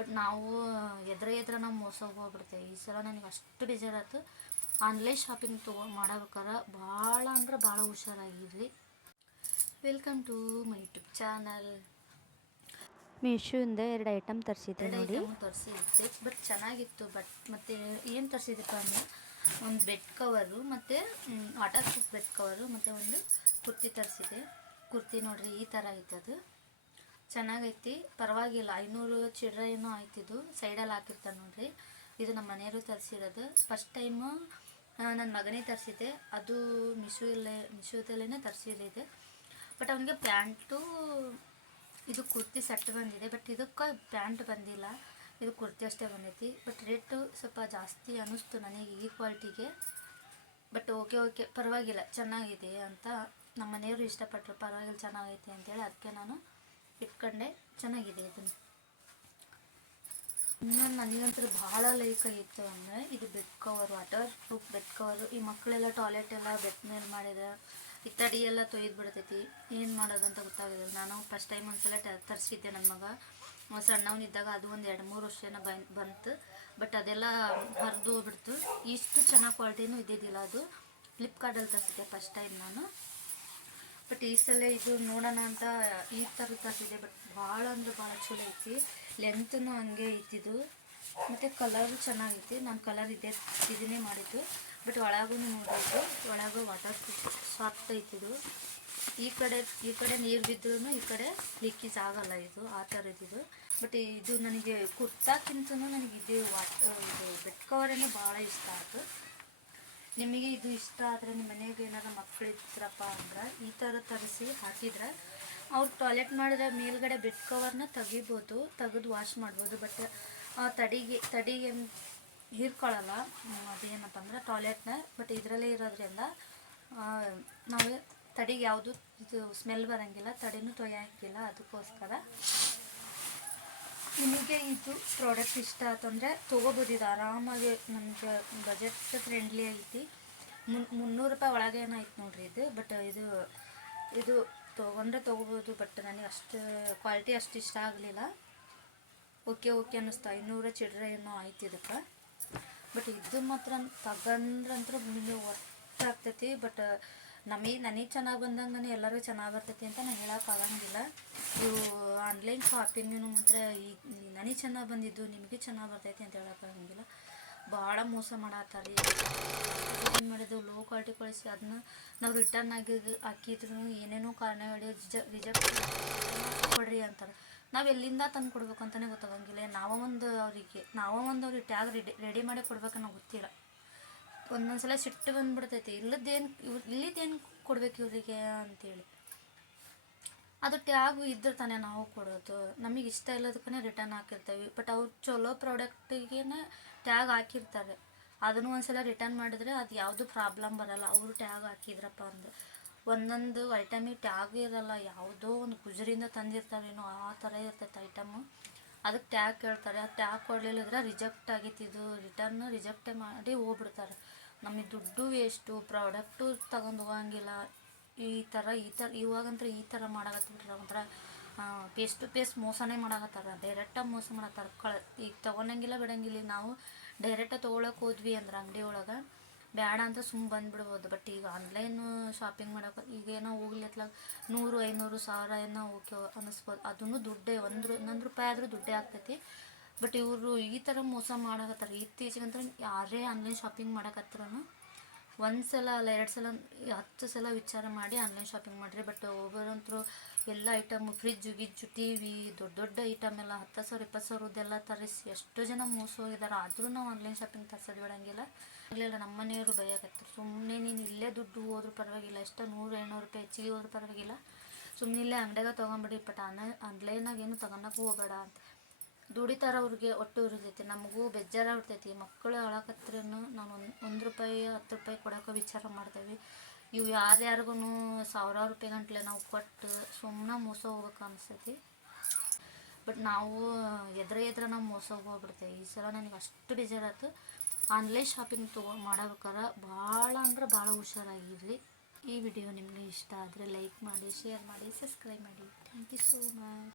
But ನಾವು ಎದ್ರ ನಾವು ಮೋಸ ಹೋಗ್ಬಿಡ್ತೇವೆ. ಈ ಸಲ ನನಗೆ ಅಷ್ಟು ಬೇಜಾರಾಯ್ತು. ಆನ್ಲೈನ್ ಶಾಪಿಂಗ್ ಮಾಡಬೇಕಾರೆ ಭಾಳ ಅಂದ್ರೆ ಭಾಳ ಹುಷಾರಾಗಿರ್ರಿ. Welcome to my YouTube channel. ಮೀಶೋಯಿಂದ 2 ಐಟಮ್ ತರಿಸಿದ್ದೆ ನೋಡಿ. ತರಿಸಿದ್ದೆ ಬಟ್ ಚೆನ್ನಾಗಿತ್ತು. ಬಟ್ ಮತ್ತು ಏನು ತರಿಸಿದ್ದಪ್ಪ ಅಂದರೆ ಒಂದು ಬೆಡ್ ಕವರು ಮತ್ತು ವಾಟರ್ ಪ್ರೂಫ್ ಬೆಡ್ ಕವರು ಮತ್ತು ಒಂದು ಕುರ್ತಿ ತರಿಸಿದೆ. ಕುರ್ತಿ ನೋಡ್ರಿ ಈ ಥರ ಐತೆ, ಅದು ಚೆನ್ನಾಗೈತಿ, ಪರವಾಗಿಲ್ಲ. 500 ಚಿಲ್ಲರೆ ಏನೋ ಆಯ್ತಿದ್ದು, ಸೈಡಲ್ಲಿ ಹಾಕಿರ್ತಾರೆ ನೋಡ್ರಿ. ಇದು ನಮ್ಮ ಮನೆಯವರು ತರಿಸಿರೋದು. ಫಸ್ಟ್ ಟೈಮು ನನ್ನ ಮಗನೇ ತರಿಸಿದ್ದೆ, ಅದು ಮಿಶೋದಲ್ಲೇ ತರಿಸಿದೆ. ಬಟ್ ಅವನಿಗೆ ಪ್ಯಾಂಟು ಇದು ಕುರ್ತಿ ಸೆಟ್ ಬಂದಿದೆ. ಬಟ್ ಇದಕ್ಕೆ ಪ್ಯಾಂಟ್ ಬಂದಿಲ್ಲ, ಇದು ಕುರ್ತಿ ಅಷ್ಟೇ ಬಂದೈತಿ. ಬಟ್ ರೇಟು ಸ್ವಲ್ಪ ಜಾಸ್ತಿ ಅನ್ನಿಸ್ತು ನನಗೆ ಈ ಕ್ವಾಲಿಟಿಗೆ. ಬಟ್ ಓಕೆ ಪರವಾಗಿಲ್ಲ, ಚೆನ್ನಾಗಿದೆ ಅಂತ ನಮ್ಮ ಮನೆಯವರು ಇಷ್ಟಪಟ್ಟರು. ಪರವಾಗಿಲ್ಲ, ಚೆನ್ನಾಗೈತೆ ಅಂತೇಳಿ ಅದಕ್ಕೆ ನಾನು ಇಟ್ಕೊಂಡೆ. ಚೆನ್ನಾಗಿದೆ ಇದನ್ನು. ಇನ್ನೊಂದು ನನಗಂತೂ ಭಾಳ ಲೈಕ್ ಆಗಿತ್ತು ಅಂದರೆ ಇದು bed cover, water proof bed cover. ಈ ಮಕ್ಕಳೆಲ್ಲ ಟಾಯ್ಲೆಟ್ ಎಲ್ಲ ಬೆಡ್ ಮೇಲೆ ಮಾಡಿದ್ರೆ ಈ ತಡಿ ಎಲ್ಲ ತೊಯ್ದು ಬಿಡ್ತೈತಿ, ಏನು ಮಾಡೋದು ಅಂತ ಗೊತ್ತಾಗೋದಿಲ್ಲ. ನಾನು ಫಸ್ಟ್ ಟೈಮ್ ಒಂದ್ಸಲ ತರಿಸಿದ್ದೆ ನನ್ನ ಮಗ ಸಣ್ಣವನಿದ್ದಾಗ. ಅದು ಒಂದು 2-3 ವರ್ಷ ಬಂತು. ಬಟ್ ಅದೆಲ್ಲ ಹರಿದು ಹೋಗ್ಬಿಡ್ತು. ಇಷ್ಟು ಚೆನ್ನಾಗಿ ಕ್ವಾಲಿಟಿನೂ ಇದ್ದಿದ್ದಿಲ್ಲ. ಅದು ಫ್ಲಿಪ್ಕಾರ್ಟಲ್ಲಿ ತರಿಸಿದ್ದೆ ಫಸ್ಟ್ ಟೈಮ್ ನಾನು. ಬಟ್ ಈ ಸಲ ಇದು ನೋಡೋಣ ಅಂತ ಈ ಥರ ತರಿಸಿದೆ. ಬಟ್ ಭಾಳ ಅಂದ್ರೆ ಭಾಳ ಚಲೋ ಐತಿ. ಲೆಂತೂ ಹಂಗೆ ಐತಿದು, ಮತ್ತು ಕಲರು ಚೆನ್ನಾಗೈತಿ. ನಾನು ಕಲರ್ ಇದನ್ನೇ ಮಾಡಿದ್ದು. ಬಟ್ ಒಳಗೂ ನೋಡಿದ್ದು, ಒಳಗೂ ವಾಟರ್ ಸಾಫ್ಟ್ ಐತಿದು. ಈ ಕಡೆ ನೀರು ಬಿದ್ದರೂ ಈ ಕಡೆ ಲೀಕೇಜ್ ಆಗಲ್ಲ, ಇದು ಆ ಥರದ್ದು. ಬಟ್ ಇದು ನನಗೆ ಕುರ್ತಾಕ್ಕಿಂತ ನನಗೆ ಇದು ಬೆಡ್ ಕವರೇ ಭಾಳ ಇಷ್ಟ ಆಯಿತು. ನಿಮಗೆ ಇದು ಇಷ್ಟ ಆದರೆ ನಿಮ್ಮ ಮನೆಗೆ ಏನಾದ್ರು ಮಕ್ಕಳಿದ್ರಪ್ಪ ಅಂದ್ರೆ ಈ ಥರ ತರಿಸಿ ಹಾಕಿದ್ರೆ ಅವ್ರು ಟಾಯ್ಲೆಟ್ ಮಾಡಿದ್ರೆ ಮೇಲ್ಗಡೆ ಬೆಡ್ ಕವರ್ನ ತೆಗಿಬೋದು, ತೆಗೆದು ವಾಶ್ ಮಾಡ್ಬೋದು. ಬಟ್ ತಡಿಗೆ ಹೀರ್ಕೊಳ್ಳಲ್ಲ, ಅದೇನಪ್ಪ ಅಂದ್ರೆ ಟಾಯ್ಲೆಟ್ನ. ಬಟ್ ಇದರಲ್ಲೇ ಇರೋದ್ರಿಂದ ನಾವು ತಡಿಗೆ ಯಾವುದು ಇದು ಸ್ಮೆಲ್ ಬರೋಂಗಿಲ್ಲ, ತಡಿನೂ ತೊಯ್ಯೋಂಗಿಲ್ಲ. ಅದಕ್ಕೋಸ್ಕರ ನಿಮಗೆ ಇದು ಪ್ರಾಡಕ್ಟ್ ಇಷ್ಟ ಆಯ್ತಂದರೆ ತೊಗೋಬೋದು. ಇದು ಆರಾಮಾಗಿ ನಮಗೆ ಬಜೆಟ್ ಫ್ರೆಂಡ್ಲಿ ಐತಿ. 300 ರೂಪಾಯಿ ಒಳಗೆ ಏನೋ ಐತೆ ನೋಡ್ರಿ ಇದು. ಬಟ್ ಇದು ತೊಗೋಬೋದು. ಬಟ್ ನನಗೆ ಅಷ್ಟು ಕ್ವಾಲಿಟಿ ಅಷ್ಟು ಇಷ್ಟ ಆಗಲಿಲ್ಲ. ಓಕೆ ಅನ್ನಿಸ್ತು. 500 ಚಿಲ್ಲರೆ ಏನೋ ಆಯ್ತು ಇದಕ್ಕೆ. ಬಟ್ ಇದು ಮಾತ್ರ ತಗೊಂಡ್ರಂತೂ ನಿಮಗೆ ವರ್ತ್ ಆಗ್ತೈತಿ. ಬಟ್ ನನಗೆ ಚೆನ್ನಾಗಿ ಬಂದಂಗೆ ಎಲ್ಲರಿಗೂ ಚೆನ್ನಾಗಿ ಬರ್ತೈತಿ ಅಂತ ನಾನು ಹೇಳೋಕ್ಕಾಗಂಗಿಲ್ಲ. ಇವು ಆನ್ಲೈನ್ ಶಾಪಿಂಗಿನೂ ಮಾತ್ರ ನನಗೆ ಚೆನ್ನಾಗಿ ಬಂದಿದ್ದು ನಿಮಗೆ ಚೆನ್ನಾಗಿ ಬರ್ತೈತಿ ಅಂತ ಹೇಳೋಕ್ಕಾಗಂಗಿಲ್ಲ. ಭಾಳ ಮೋಸ ಮಾಡತ್ತಾರೆ. ಏನು ಮಾಡಿದ್ದು, ಲೋ ಕ್ವಾಲಿಟಿ ಕಳಿಸಿ ಅದನ್ನ ನಾವು ರಿಟರ್ನ್ ಹಾಕಿದ್ರು ಏನೇನೋ ಕಾರಣ ಹೇಳಿ ರಿಜೆಕ್ಟ್ ಕೊಡ್ರಿ ಅಂತಾರೆ. ನಾವು ಎಲ್ಲಿಂದ ತಂದು ಕೊಡ್ಬೇಕು ಅಂತಲೇ ಗೊತ್ತಾಗಂಗಿಲ್ಲ. ನಾವೋ ಒಂದು ಅವ್ರಿಗೆ ಟ್ಯಾಗ್ ರೆಡಿ ಮಾಡಿ ಕೊಡ್ಬೇಕನ್ನೋ ಗೊತ್ತಿಲ್ಲ. ಒಂದೊಂದ್ಸಲ ಸಿಟ್ಟು ಬಂದುಬಿಡ್ತೈತಿ, ಇಲ್ಲಿದ್ದೇನು ಕೊಡ್ಬೇಕು ಇವರಿಗೆ ಅಂತೇಳಿ. ಅದು ಟ್ಯಾಗು ಇದ್ರೆ ತಾನೇ ನಾವು ಕೊಡೋದು. ನಮಗೆ ಇಷ್ಟ ಇಲ್ಲದಕ್ಕೇ ರಿಟರ್ನ್ ಹಾಕಿರ್ತೇವೆ. ಬಟ್ ಅವ್ರು ಚಲೋ ಪ್ರಾಡಕ್ಟಿಗೆ ಟ್ಯಾಗ್ ಹಾಕಿರ್ತಾರೆ. ಅದನ್ನು ಒಂದ್ಸಲ ರಿಟರ್ನ್ ಮಾಡಿದ್ರೆ ಅದು ಯಾವುದು ಪ್ರಾಬ್ಲಮ್ ಬರೋಲ್ಲ. ಅವರು ಟ್ಯಾಗ್ ಹಾಕಿದ್ರಪ್ಪ ಅಂದರೆ ಒಂದೊಂದು ಐಟಮಿಗೆ ಟ್ಯಾಗ್ ಇರೋಲ್ಲ. ಯಾವುದೋ ಒಂದು ಗುಜರಿಂದ ತಂದಿರ್ತಾರೇನೋ ಆ ಥರ ಇರ್ತೈತೆ ಐಟಮು. ಅದಕ್ಕೆ ಟ್ಯಾಗ್ ಕೇಳ್ತಾರೆ. ಆ ಟ್ಯಾಗ್ ಕೊಡಲಿಲ್ಲದ್ರೆ ರಿಜೆಕ್ಟ್ ಆಗೈತಿದು, ರಿಜೆಕ್ಟೇ ಮಾಡಿ ಹೋಗ್ಬಿಡ್ತಾರೆ. ನಮಗೆ ದುಡ್ಡು ವೇಸ್ಟು, ಪ್ರಾಡಕ್ಟು ತಗೊಂಡು ಹೋಗಂಗಿಲ್ಲ. ಈ ಥರ ಇವಾಗಂತೂ ಈ ಥರ ಮಾಡಕತ್ತಿಬಿಟ್ರೆ ಒಂಥರ ಫೇಸ್ ಟು ಫೇಸ್ ಮೋಸನೇ ಮಾಡಕತ್ತಾರ. ಡೈರೆಕ್ಟಾಗಿ ಮೋಸ ಮಾಡತ್ತಾರೆ. ಈಗ ತೊಗೊಳಂಗಿಲ್ಲ ಬಿಡೋಂಗಿಲ್ಲ. ನಾವು ಡೈರೆಕ್ಟಾಗಿ ತೊಗೊಳಕ್ಕೆ ಹೋದ್ವಿ ಅಂದ್ರೆ ಅಂಗಡಿ ಒಳಗೆ ಬೇಡ ಅಂತ ಬಂದುಬಿಡ್ಬೋದು. ಬಟ್ ಈಗ ಆನ್ಲೈನು ಶಾಪಿಂಗ್ ಮಾಡೋಕೆ ಈಗೇನೋ ಹೋಗ್ಲಿತ್ಲಾಗ 100, 500, 1000 ಏನೋ ಓಕೆ ಅನ್ನಿಸ್ಬೋದು. ಅದನ್ನು ದುಡ್ಡೇ, 1 ರೂಪಾಯಿ ಆದರೂ ದುಡ್ಡೇ ಆಗ್ತೈತಿ. ಬಟ್ ಇವರು ಈ ಥರ ಮೋಸ ಮಾಡಕತ್ತಾರೆ. ಇತ್ತೀಚೆಗಂತ ಯಾರೇ ಆನ್ಲೈನ್ ಶಾಪಿಂಗ್ ಮಾಡಕತ್ರೂ 1 ಸಲ ಅಲ್ಲ 2 ಸಲ 10 ಸಲ ವಿಚಾರ ಮಾಡಿ ಆನ್ಲೈನ್ ಶಾಪಿಂಗ್ ಮಾಡಿರಿ. ಬಟ್ ಒಬ್ಬರಂತರೂ ಎಲ್ಲ ಐಟಮು ಫ್ರಿಜ್ಜು ಗಿಜ್ಜು TV ದೊಡ್ಡ ಐಟಮ್ ಎಲ್ಲ 10,000 20,000 ತರಿಸಿ ಎಷ್ಟು ಜನ ಮೋಸ ಹೋಗಿದ್ದಾರೆ. ಆದರೂ ನಾವು ಆನ್ಲೈನ್ ಶಾಪಿಂಗ್ ತರ್ಸೋದು ಬಿಡೋಂಗಿಲ್ಲ. ಆಗಲಿಲ್ಲ, ನಮ್ಮ ಮನೆಯವರು ಬೈಯಾಕತ್ತಾರೆ. ಸುಮ್ಮನೆ ನೀನು ಇಲ್ಲೇ ದುಡ್ಡು ಹೋದ್ರೂ ಪರವಾಗಿಲ್ಲ, ಎಷ್ಟೋ 100-200 ರೂಪಾಯಿ ಹೆಚ್ಚಿಗೆ ಹೋದ್ರೂ ಪರವಾಗಿಲ್ಲ, ಸುಮ್ಮನೆ ಇಲ್ಲೇ ಅಂಗಡಿಯಾಗ ತೊಗೊಂಬಿಡಿ. ಬಟ್ ಆನ್ಲೈನಾಗ ಏನು ತೊಗೊಳಕ್ಕೆ ಹೋಗಬೇಡ ಅಂತ ದುಡಿತಾರೆ. ಅವ್ರಿಗೆ ಒಟ್ಟು ಇರ್ತೈತಿ, ನಮಗೂ ಬೇಜಾರಾಗ್ತೈತಿ. ಮಕ್ಕಳು ಅಳಕತ್ರೂ ನಾವು 1 ರೂಪಾಯಿ 10 ರೂಪಾಯಿ ಕೊಡೋಕೆ ವಿಚಾರ ಮಾಡ್ತೇವೆ. ಇವು ಯಾರ್ಯಾರಿಗೂ 1000 ರೂಪಾಯಿ ಗಂಟ್ಲೆ ನಾವು ಕೊಟ್ಟು ಸುಮ್ಮನೆ ಮೋಸ ಹೋಗ್ಬೇಕು ಅನಿಸ್ತೈತಿ. ಬಟ್ ನಾವು ಎದ್ರ ನಾವು ಮೋಸ ಹೋಗ್ಬಿಡ್ತೇವೆ. ಈ ಸಲ ನನಗೆ ಅಷ್ಟು ಬೇಜಾರಾಯ್ತು. ಆನ್ಲೈನ್ ಶಾಪಿಂಗ್ ಮಾಡಬೇಕಾರೆ ಭಾಳ ಅಂದ್ರೆ ಭಾಳ ಹುಷಾರಾಗಿರ್ರಿ. ಈ ವಿಡಿಯೋ ನಿಮಗೆ ಇಷ್ಟ ಆದರೆ ಲೈಕ್ ಮಾಡಿ, ಶೇರ್ ಮಾಡಿ, ಸಬ್ಸ್ಕ್ರೈಬ್ ಮಾಡಿ. Thank you so much.